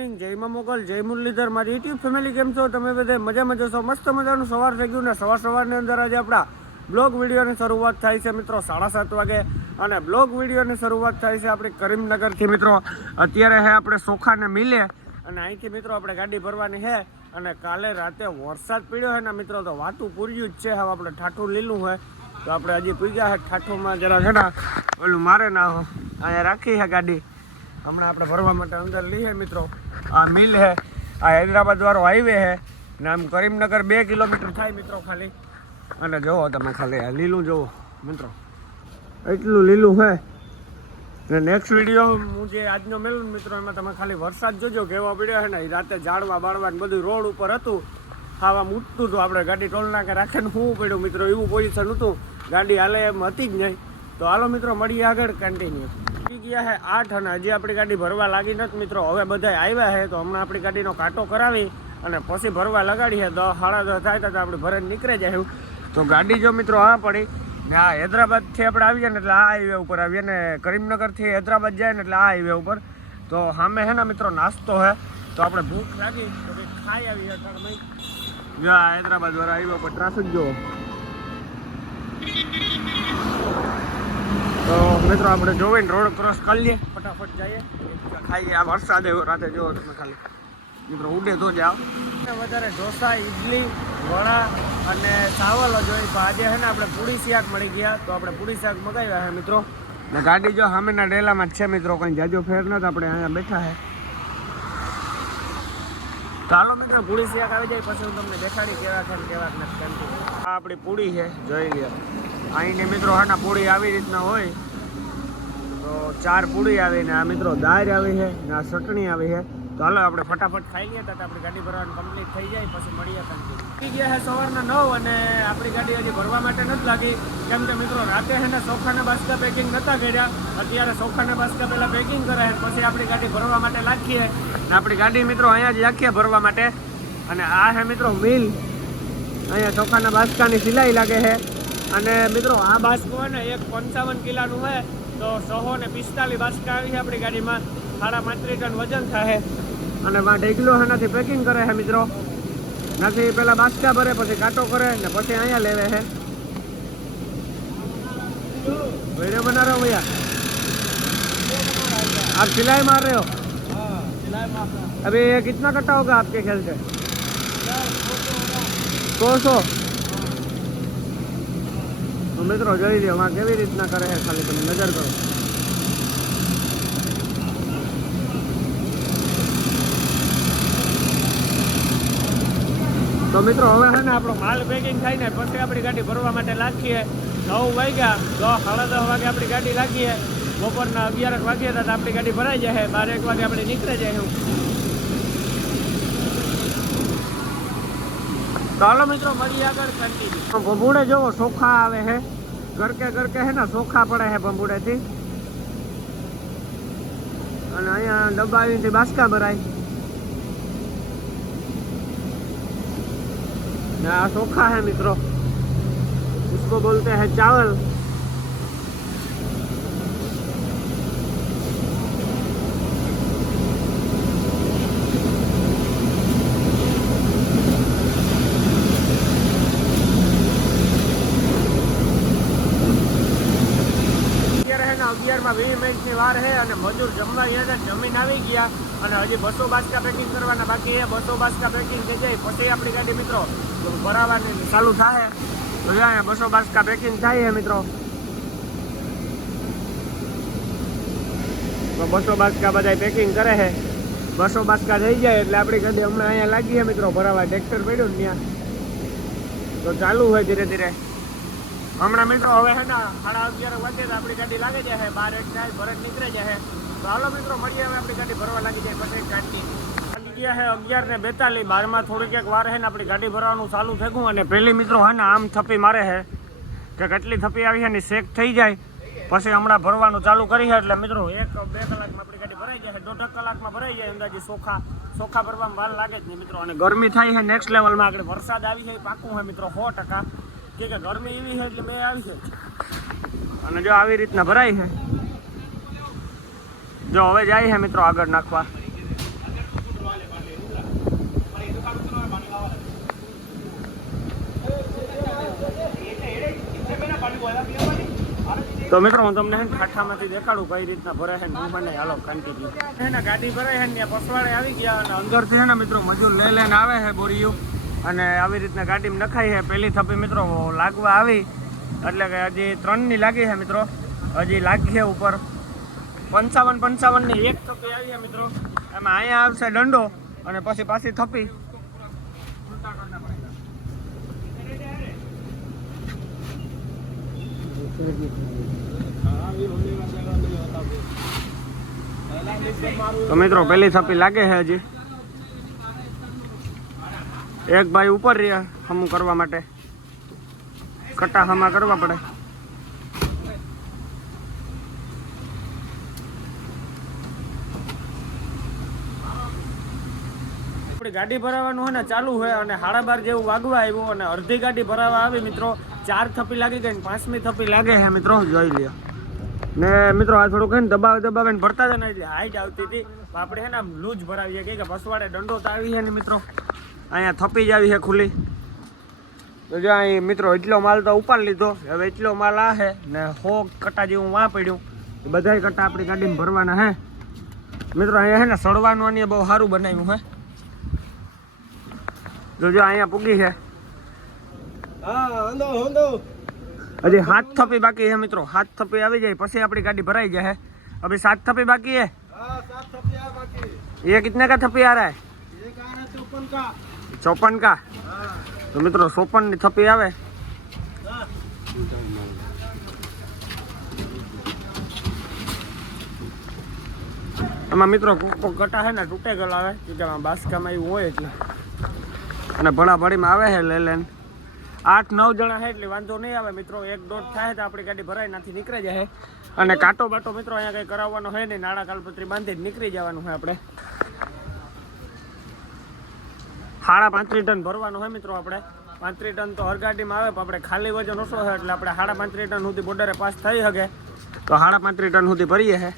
જય મોગલ, જય મુરલીધર, મારી યુટ્યુબ ફેમિલી કેમ છો? તમે બધા મજામાં જશો? મસ્ત મજાનું સવાર થઈ ગયું ને સવારની અંદર આજે આપણા બ્લોગ વિડીયોની શરૂઆત થાય છે મિત્રો 7:30 વાગે. અને બ્લોગ વિડીયોની શરૂઆત થાય છે આપણી કરીમનગરથી મિત્રો. અત્યારે હે આપણે સોખાને મિલે અને અહીંથી મિત્રો આપણે ગાડી ભરવાની છે. અને કાલે રાતે વરસાદ પડ્યો છે ને મિત્રો, તો વાતું પૂર્યું જ છે. હવે આપણે ઠાઠું લીલું હોય તો આપણે હજી પૂગ્યા છે ઠાઠુંમાં જરા છે ને ઓલું મારે ના અહીંયા રાખી છે ગાડી. હમણાં આપણે ભરવા માટે અંદર લઈએ મિત્રો. આ મિલ હે, આ હૈદરાબાદ વાળો હાઈવે હે ને આમ કરીમનગર 2 કિલોમીટર થાય મિત્રો ખાલી. અને જુઓ તમે ખાલી આ લીલું જુઓ મિત્રો, એટલું લીલું છે. ને નેક્સ્ટ વિડીયો હું જે આજનો મેળવું મિત્રો એમાં તમે ખાલી વરસાદ જોજો કેવો પડ્યો છે ને. રાતે ઝાડવા બાળવા બધું રોડ ઉપર હતું, ખાવા મૂકતું હતું. આપણે ગાડી ટોલ નાકે રાખીને શું પડ્યું મિત્રો, એવું પોઝિશન હતું, ગાડી હાલે એમ હતી જ નહીં. તો હાલો મિત્રો મળીએ આગળ કન્ટિન્યુ. ગયા છે 8 અને હજી આપણી ગાડી ભરવા લાગી નથી મિત્રો. હવે બધા આવ્યા છે તો હમણાં આપણી ગાડીનો કાંટો કરાવી અને પછી ભરવા લગાડીએ. 10 સાડા 10 થાય તો આપણે ભરીને નીકળી જાય. તો ગાડી જો મિત્રો આ પડી ને આ હૈદરાબાદથી આપણે આવીએ ને એટલે આ હાઈવે ઉપર આવીએ ને કરીમનગરથી હૈદરાબાદ જાય ને એટલે આ હાઈવે ઉપર. તો સામે છે ને મિત્રો નાસ્તો છે, તો આપણે ભૂખ લાગી તો કંઈક ખાઈ આવીએ. જો આ હૈદરાબાદ વાળા હાઈવે ઉપર ટ્રાફિક જુઓ. તો મિત્રો આપણે જોઈને રોડ ક્રોસ કરી લઈએ, ફટાફટ જઈએ ખાઈએ. આ વરસાદ એવો રાતે જોવો તમે ખાલી મિત્રો, ઉડે તો જાઓ. વધારે ઢોસા, ઇડલી, વડા અને ચાવલ જોઈએ. તો આજે છે ને આપણે પૂરી શાક મળી ગયા, તો આપણે પૂરી શાક મગાવ્યા છે મિત્રો. ને ગાડી જો સામેના ડેલામાં જ છે મિત્રો, કંઈ જાજો ફેર નથી. આપણે અહીંયા બેઠા છે. તો હાલો મિત્રો પૂરી શાક આવી જાય પછી હું તમને દેખાડી કેવા છે કેવા નથી. આ આપણી પૂરી છે, જોઈ લે. અહીંની મિત્રો હા પૂડી આવી રીતના હોય તો 4 પૂડી આવી ને આ મિત્રો દાળ આવી છે ને આ ચટણી આવી છે. તો હાલો આપણે ફટાફટ ખાઈ લઈએ તો આપણી ગાડી ભરવાનું કમ્પ્લીટ થઈ જાય પછી મળીએ. થઈ ગયા છે સવારના 9 અને આપણી ગાડી હજી ભરવા માટે નથી લાગી, કેમ કે મિત્રો રાતે છે ને ચોખાના બાસ્કા પેકિંગ નહોતા કર્યા. અત્યારે ચોખાના બાસ્કા પહેલાં પેકિંગ કરે પછી આપણી ગાડી ભરવા માટે રાખીએ. ને આપણી ગાડી મિત્રો અહીંયા જ રાખીએ ભરવા માટે. અને આ છે મિત્રો મિલ, અહીંયા ચોખાના બાસ્કાની સિલાઈ લાગે છે. અને મિત્રો આ બાસ્કો હોય ને 55 કિલોનું હોય તો 145 બાસ્કા આવી છે આપણી ગાડીમાં. 35 ટન વજન થાય. અને ઢેગલો એનાથી પેકિંગ કરે છે મિત્રો. નાથી પેલા બાસ્કા ભરે પછી કાંટો કરે ને પછી અહીંયા લેવે છે. वीडियो बना रहे हो भैया? आप सिलाई मार रहे हो? अभी ये कितना कट्टा होगा आपके ख्याल से? 100. तो મિત્રો જોઈ લો આ કેવી રીતના કરે છે, ખાલી તમે નજર કરો. તો મિત્રો હવે છે ને આપણો માલ પેકિંગ થાય ને પછી આપણી ગાડી ભરવા માટે લાગીએ. 9 વાગ્યા, 10 સાડા 10 વાગે આપણી ગાડી લાગીએ. બપોરના 11 વાગ્યા તો આપણી ગાડી ભરાઈ જાય. 12 વાગે આપણે નીકળી જાય. તો હાલો મિત્રો મળીએ આગળ કન્ટિન્યુ. ભંભુડે જોવો ચોખા આવે છે, ઘરકે હે ને ચોખા પડે છે ભંભુડેથી. અને અહીંયા ડબ્બા આવીથી બાસ્કા ભરાય ને આ ચોખા है મિત્રો, इसको बोलते हैं चावल. માં 20 મિનિટની વાર છે અને મજૂર જમવા ગયા છે, જમીન આવી ગયા. અને હજી 200 બાસ્કા પેકિંગ કરવાના બાકી છે. 200 બાસ્કા પેકિંગ થઈ જાય પછી આપણી ગાડી મિત્રો ભરાવાની ચાલુ થાય. તો અહીંયા 200 બાસ્કા પેકિંગ થાય છે મિત્રો. તો 200 બાસ્કા બધા પેકિંગ કરે છે. 200 બાસ્કા થઈ જાય એટલે આપણી ગાડી હમણાં અહીંયા લાગી છે મિત્રો ભરાવા. ટ્રેક્ટર પડ્યું ને ત્યાં તો ચાલુ હોય ધીરે ધીરે. હમણાં મિત્રો હવે છે ને 11:30 વાગે તો આપણી ગાડી લાગી જાય. 12 થાય ભરત નીકળી જાય. તો હાલો મિત્રો મળીએ હવે આપણી ગાડી ભરવા લાગી જાય પછી ગાડી ગયા છે 11:42. 12માં થોડીક એક વાર છે ને આપણી ગાડી ભરવાનું ચાલુ થઈ ગયું. અને પહેલી મિત્રો છે ને આમ થપ્પી મારે છે કે કેટલી થપ્પી આવી છે ને શેક થઈ જાય પછી હમણાં ભરવાનું ચાલુ કરી છે. એટલે મિત્રો 1-2 કલાકમાં આપણી ગાડી ભરાઈ જાય. 1.5 કલાકમાં ભરાઈ જાય અંદાજે. ચોખા ભરવામાં વાર લાગે જ નહીં મિત્રો. અને ગરમી થાય છે નેક્સ્ટ લેવલમાં. આગળ વરસાદ આવી છે પાકું છે મિત્રો 100%. કે ગરમી એવી છે એટલે 2 આવી છે. અને જો આવી રીતના ભરાય છે. જો હવે જાય છે મિત્રો આગળ નાખવા. તો મિત્રો હું તમને ખાઠામાંથી દેખાડું કઈ રીતના ભરાય છે હું બને હાલો કન્ટિન્યુ છે. ગાડી ભરાય છે ત્યાં પસવાડે આવી ગયા અને અંદરથી છે ને મિત્રો મજૂર લઈને આવે છે બોરીયું અને આવી રીતના ગાડીમાં નખાઈ છે. પહેલી થપ્પી મિત્રો લાગવા આવી એટલે કે હજી 3ની લાગી છે મિત્રો, હજી લાગી છે ઉપર 55-55ની એક થપ્પી આવી છે મિત્રો. એમાં અહીંયા આવશે દંડો અને પછી પાછી થપ્પી. તો મિત્રો પેલી થપ્પી લાગે છે હજી. એક ભાઈ ઉપર રહ્યા હમું કરવા માટે, કટા હમા કરવા પડે. આપણી ગાડી ભરાવાનું હોય ને ચાલુ હોય અને 12:30 જેવું વાગવા આવ્યું અને અડધી ગાડી ભરાવા આવી મિત્રો. 4 થપ્પી લાગી ગઈ ને 5મી થપ્પી લાગે છે મિત્રો, જોઈ લ્યો. ને મિત્રો આ થોડુંક ને દબાવે ને ભરતા હતા ને એટલે હાઈટ આવતી હતી. આપણે છે ને લૂજ ભરાવીએ કે પસવાડે દંડો તો આવી છે ને મિત્રો, અહીંયા થપ્પી જ આવી છે ખુલ્લી. તો જો અહીં મિત્રો એટલો માલ તો ઉપાડ લીધો, હવે એટલો માલ આ છે ને 100 કટા જેવું વાં પડ્યું. બધાય કટા આપણી ગાડીમાં ભરવાના હે મિત્રો. અહીંયા છે ને સડવાનું અને બહુ સારું બનાવ્યું હે. જો અહીંયા પૂગી છે. હજી 7 થપ્પી બાકી છે મિત્રો, 7 થપ્પી આવી જાય પછી આપણી ગાડી ભરાઈ જાય. अभी 7 थप्पी बाकी है। 7 थप्पी है बाकी। ये कितने का थप्पी आ रहा है? एक आ रहा है 54 का। 54 का। तो मित्रों 54 थप्पी आवे। આમાં મિત્રો કોકો કટા હે ને તૂટે ગયેલા આવે કે બાસકામાં એવું હોય એટલે અને ભણાભણીમાં આવે છે લે લેન 8-9 જણા છે એટલે વાંધો નહીં આવે મિત્રો. એક દોઢ થાય તો આપણી ગાડી ભરાઈ નાથી નીકળી જાય. અને કાંટો બાટો મિત્રો અહીંયા કંઈ કરાવવાનો હોય નહીં, નાળા કાલપત્રી બાંધી નીકળી જવાનું હોય. આપણે 35 ટન ભરવાનું હોય મિત્રો. આપણે 35 ટન તો હર ગાડીમાં આવે પણ આપણે ખાલી વજન ઓછો છે એટલે આપણે 35 ટન સુધી બોર્ડરે પાસ થઈ શકે તો 35 ટન સુધી ભરીએ છે.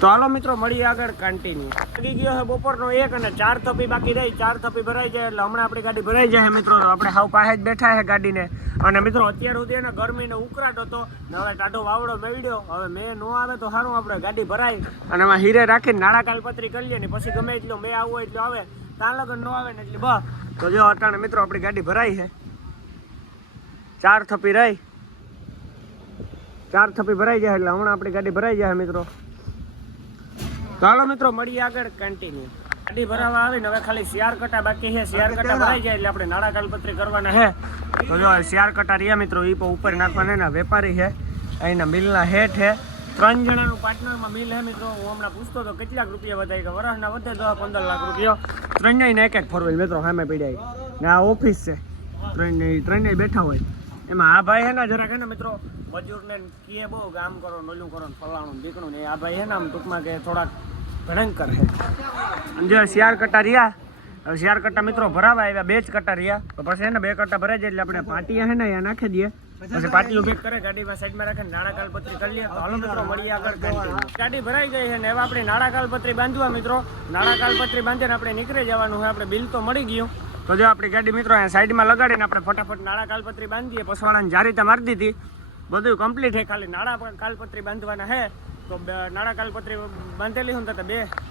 તો હાલો મિત્રો મળીએ આગળ કન્ટિન્યુ. લાગી ગયો છે બપોરનો 1 અને 4 થપ્પી બાકી રહી. 4 થપ્પી ભરાઈ જાય એટલે હમણાં આપણી ગાડી ભરાઈ જાય મિત્રો. તો આપણે હાવ પાસે જ બેઠા છે ગાડીને. અને મિત્રો અત્યાર સુધી એને ગરમીને ઉકળાટ હતો ને હવે ટાઢો વાવડો મેળ્યો. હવે મેં ન આવે તો સારું આપણે ગાડી ભરાય અને એમાં હીરે રાખીને નાળા કાલપત્રી કરી લે ને પછી ગમે એટલો મેં આવવો એટલો આવે ત્યાં લગન ન આવે ને એટલે બસ. તો જો અટાણે મિત્રો આપણી ગાડી ભરાઈ છે. 4 થપ્પી રહી. 4 થપ્પી ભરાઈ જાય એટલે હમણાં આપણી ગાડી ભરાઈ જાય મિત્રો. ચાલો મિત્રો મળીએ આગળ કન્ટિન્યુ. ગાડી ભરાવા આવીને હવે ખાલી શિયાર કટા બાકી છે. શિયાર કટા ભરાઈ જાય એટલે આપણે નાળા કાલપત્રી કરવાના છે. તો જો શિયાર કટા રહ્યા મિત્રો એ પણ ઉપર નાખવાના એના વેપારી છે. અહીંના મિલના હેઠ છે. 3 જણાનું પાર્ટનરમાં મિલ છે મિત્રો. હું હમણાં પૂછતો તો કેટલાક રૂપિયા વધારે કે વરસના વધે 10-15 લાખ રૂપિયા. 3 ને એક ફોર વ્હીલ મિત્રો સામે પીડાય ને આ ઓફિસ છે. 3 બેઠા હોય એમાં આ ભાઈ છે ને જરાક છે ને મિત્રો મજૂરને કીએ બહુ કામ કરો નોલું કરો ફલાણું દીકણું ને આ ભાઈ છે ને આમ ટૂંકમાં કે થોડાક ભયંકર છે. જે શિયાર કટા રહ્યા હવે શિયાર કટા મિત્રો ભરાવા આવ્યા 2 જ કટા રહ્યા તો પછી એને 2 કટા ભરાઈ જાય એટલે આપણે પાટિયા છે ને અહીંયા નાખી દઈએ. પછી પાટીઓ પેક કરે ગાડીમાં સાઈડમાં રાખીને નાળા કાલપત્રી કરી લઈએ. તો હાલો મિત્રો મળીએ આગળ. ગાડી ભરાઈ ગઈ છે ને હવે આપણે નાળા કાલપત્રી બાંધવા મિત્રો. નાળા કાલપત્રી બાંધીને આપણે નીકળી જવાનું હોય. આપણે બિલ તો મળી ગયું. તો જો આપણી ગાડી મિત્રો અહીંયા સાઈડમાં લગાડીને આપણે ફટાફટ નાળા કાલપત્રી બાંધીએ. પસવાળાને જારીતા મારી દીધી. બધું કમ્પ્લીટ છે. ખાલી નાળા કાલપત્રી બાંધવાના છે. તો નાળા કાલપત્રી બાંધેલી હોય તો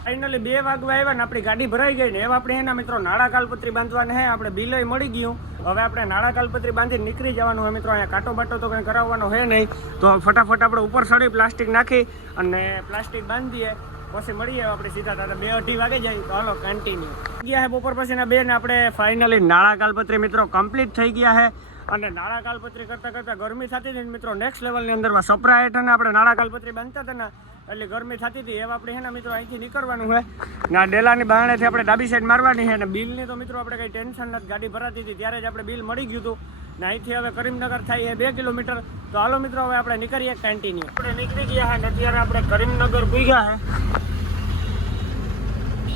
ફાઇનલી 2 વાગવા આવ્યા ને આપણી ગાડી ભરાઈ ગઈ ને એવા આપણે એના મિત્રો નાળા કાલપત્રી બાંધવાના છે. આપણે બિલ મળી ગયું. હવે આપણે નાળા કાલપત્રી બાંધી નીકળી જવાનું હોય મિત્રો. અહીંયા કાંટો બાટો તો કંઈ કરાવવાનો હોય નહીં. તો ફટાફટ આપણે ઉપર સડી પ્લાસ્ટિક નાખી અને પ્લાસ્ટિક બાંધીએ પછી મળીએ આપણે સીધા દાદા 2-2:30 વાગે જાય. તો હાલો કન્ટિન્યુ. ગયા છે બપોર પછીના 2 ને આપણે ફાઇનલી નાળા કાલપત્રી મિત્રો કમ્પ્લીટ થઈ ગયા છે. અને નાળા કાલપત્રી કરતાં ગરમી થતી હતી મિત્રો નેક્સ્ટ લેવલની અંદરમાં સપરા હેઠળ આપણે નાળા કાલપત્રી બાંધતા હતા ને એટલે ગરમી થતી હતી. એવા આપણે છે ને મિત્રો અહીંથી નીકળવાનું હોય ને આ ડેલાની બારણેથી આપણે ડાબી સાઈડ મારવાની છે. અને બિલની તો મિત્રો આપણે કંઈ ટેન્શન નથી. ગાડી ભરાતી હતી ત્યારે જ આપણે બિલ મળી ગયું હતું ને અહીંથી હવે કરીમનગર થાય 2 કિલોમીટર. તો હાલો મિત્રો હવે આપણે નીકળીએ કન્ટિન્યુ. આપણે નીકળી ગયા છે ને અત્યારે આપણે કરીમનગર પૂગ્યા છે.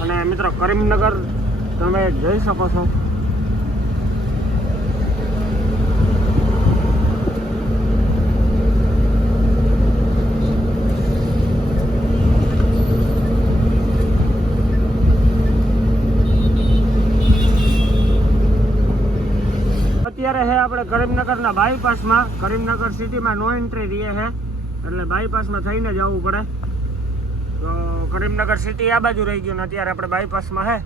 અને મિત્રો કરીમનગર તમે જોઈ શકો છો. અત્યારે હે આપણે કરીમનગરના બાયપાસમાં, કરીમનગર સિટીમાં નો એન્ટ્રી રહીએ છે, એટલે બાયપાસમાં થઈને જવું પડે. તો કરીમનગર સિટી આ બાજુ રહી ગયું ને અત્યારે આપણે બાયપાસમાં હે.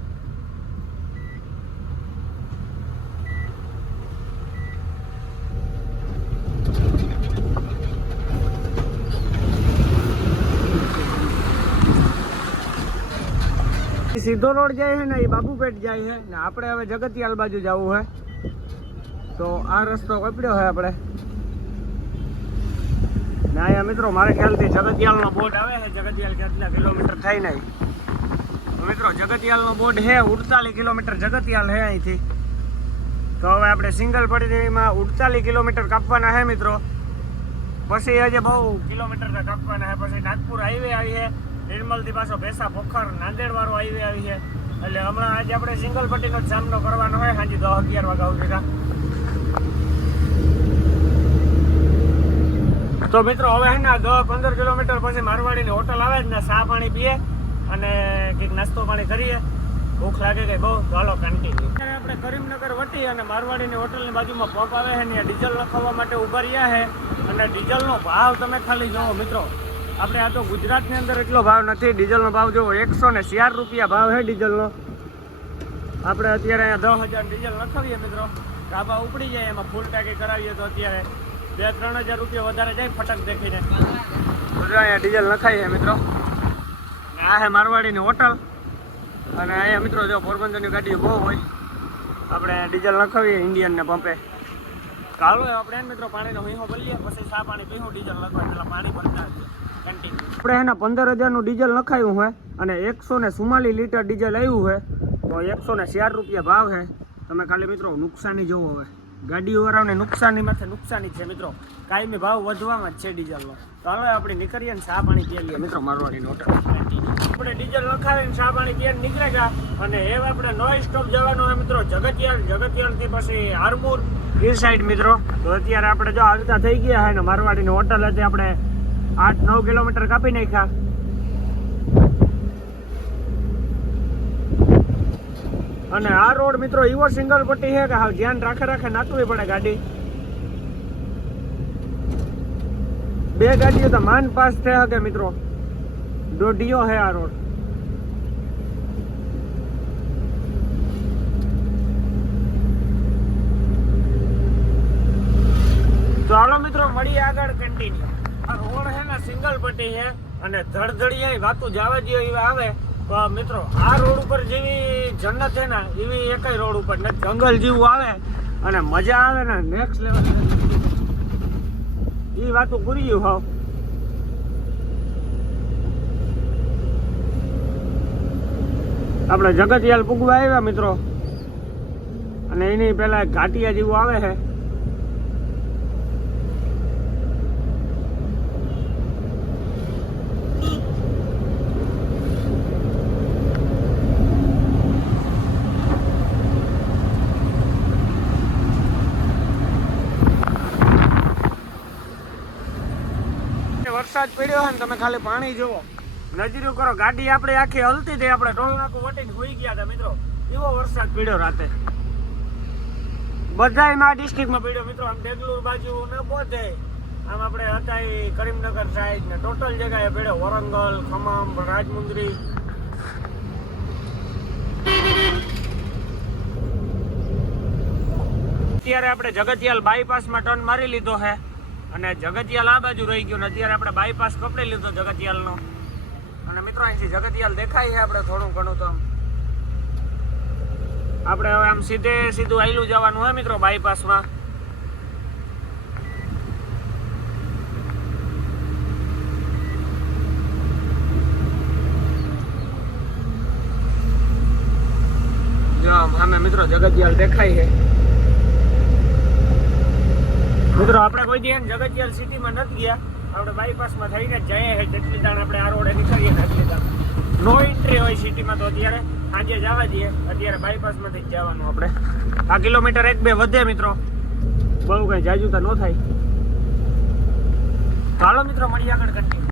સીધો રોડ જાય છે ને એ બાબુપેટ જાય છે ને આપણે હવે જગતિયાલ બાજુ જવું છે. તો આ રસ્તો કપડ્યો છે આપણે ને અહીંયા મિત્રો મારે ખ્યાલથી જગતિયાલનો બોર્ડ આવે છે. જગતિયાલ કેટલા કિલોમીટર થાય નહીં. તો મિત્રો જગતિયાલનો બોર્ડ છે 48 કિલોમીટર જગતિયાલ છે અહીંથી. તો હવે આપણે સિંગલ પડીમાં 48 કિલોમીટર કાપવાના છે મિત્રો. પછી હજી બહુ કિલોમીટર કાપવાના છે. પછી નાગપુર હાઈવે આવી છે, નિર્મલથી પાછો ભેસા પોખર નાંદેડ વાળો હાઈવે આવી છે. એટલે હમણાં આજે આપણે સિંગલ પટ્ટીનો જ સામનો કરવાનો હોય સાંજે 10-11 વાગ્યા સુધીના. તો મિત્રો હવે હે ને 10-15 કિલોમીટર પછી મારવાડીની હોટલ આવે જ ને, ચા પાણી પીએ અને કંઈક નાસ્તો પાણી કરીએ. ભૂખ લાગે કે બહુ, તો હાલો કન્ટિન્યુ. અત્યારે આપણે કરીમનગર વટી અને મારવાડીની હોટલની બાજુમાં પંપ આવે છે ને ડીઝલ નખાવવા માટે ઉભા રહ્યા છે. અને ડીઝલનો ભાવ તમે ખાલી જોવો મિત્રો. આપણે આ તો ગુજરાતની અંદર એટલો ભાવ નથી. ડીઝલનો ભાવ જોવો 104 રૂપિયા ભાવ છે ડીઝલનો. આપણે અત્યારે અહીંયા 10,000 ડીઝલ નખાવીએ મિત્રો, કાબા ઉપડી જાય. એમાં ફૂલ ટાંકી કરાવીએ તો અત્યારે 2-3 હજાર રૂપિયા વધારે જાય ફટક દેખીને. બધું અહીંયા ડીઝલ નખાય છે મિત્રો. આ છે મારવાડીની હોટલ. અને અહીંયા મિત્રો જો પોરબંદરની ગાડીઓ બહુ હોય. આપણે ડીઝલ નખાવીએ ઇન્ડિયનને પંપે. ચાલો આપણે મિત્રો પાણીનો હીહો ભરીએ, પછી ચા પાણી પીવું. ડીઝલ નખવા પેલા પાણી ભરતા કન્ટિન્યુ. આપણે એના 15,000નું ડીઝલ નખાયું હોય અને 144 લીટર ડીઝલ આવ્યું હોય. તો 104 રૂપિયા ભાવ છે. તમે ખાલી મિત્રો નુકસાની જોવો. હવે ગાડીઓવાળાને નુકસાની માથે નુકસાની છે મિત્રો. કાયમી ભાવ વધવામાં જ છે ડીઝલનો. તો હાલો આપણે નીકળીએ ને ચા પાણી પી લઈએ મિત્રો મારવાડીની હોટલ. આપણે ડીઝલ નખાવીને ચા પાણી પીને નીકળે ગયા. અને એ આપણે નો સ્ટોપ જવાનું હોય મિત્રો જગતિયાલ. જગતિયાલથી પછી આરમુર એ સાઈડ મિત્રો. તો અત્યારે આપણે જો આવતા થઈ ગયા હોય ને મારવાડીની હોટલ હતી. આપણે 8-9 કિલોમીટર કાપી નાખ્યા. અને આ રોડ મિત્રો એવો સિંગલ પટ્ટી છે કે હાલ ધ્યાન રાખે નાખવી પડે ગાડી. 2 ગાડીઓ તો માન પાસ થઈ શકે મિત્રો. દોઢિયો છે આ રોડ. તો હાલો મિત્રો મળીએ આગળ કન્ટિન્યુ. આ રોડ છે ને સિંગલ પટ્ટી છે અને ધડધડિયા વાતું જવા દો એવા આવે. તો મિત્રો આ રોડ ઉપર જેવી જન્નત છે ને એવી એકય રોડ ઉપર ને. જંગલ જેવું આવે અને મજા આવે ને નેક્સ્ટ લેવલ. એ વાતું પૂરી ગયું હાવ. આપણે જગતિયાલ પૂગવા આવ્યા મિત્રો. અને એની પેલા ઘાટિયા જેવું આવે છે. વરસાદ પડ્યો હોય ને તમે ખાલી પાણી જોવો, નજરું કરો. ગાડી આપણે આખી હલતી હતી. આપણે ટોલ નાકું વટીને હોઈ ગયા હતા મિત્રો. એવો વરસાદ પડ્યો રાતે. બધાયમાં આ ડિસ્ટ્રિક્ટમાં પડ્યો મિત્રો. આમ દેગલુર બાજુ ને બધે આમ આપણે હતા એ કરીમનગર સાઈડ ને ટોટલ જગ્યાએ પડ્યો. વરંગલ, ખમમ, રાજમુંદરી. અત્યારે આપણે જગતિયાલ બાયપાસમાં ટર્ન મારી લીધો છે. અને જગતિયાલ આ બાજુ રહી ગયું ને અત્યારે આપણે બાયપાસ પકડી લીધો જગતિયાલનો. અને મિત્રો અહીંથી જગતિયાલ દેખાય છે આપણે થોડું ઘણું. તો આપણે હવે આમ સીધું આયલું જવાનું હોય મિત્રો બાયપાસમાં. જો આમે મિત્રો જગતિયાલ દેખાય છે. મિત્રો આપણે કોઈ દી જગતિયાલ સિટીમાં નથી ગયા. આપણે બાયપાસમાં થઈને જ જઈએ. જેટલી દાણ આપણે આ રોડે નીકળીએ એટલી દાણ નો એન્ટ્રી હોય સિટીમાં. તો અત્યારે સાંજે જવા દઈએ. અત્યારે બાયપાસમાંથી જ જવાનું આપણે. આ કિલોમીટર 1-2 વધે મિત્રો. બહુ કઈ જાજુ તો ન થાય. ચાલો મિત્રો મળીએ આગળ કન્ટિન્યુ.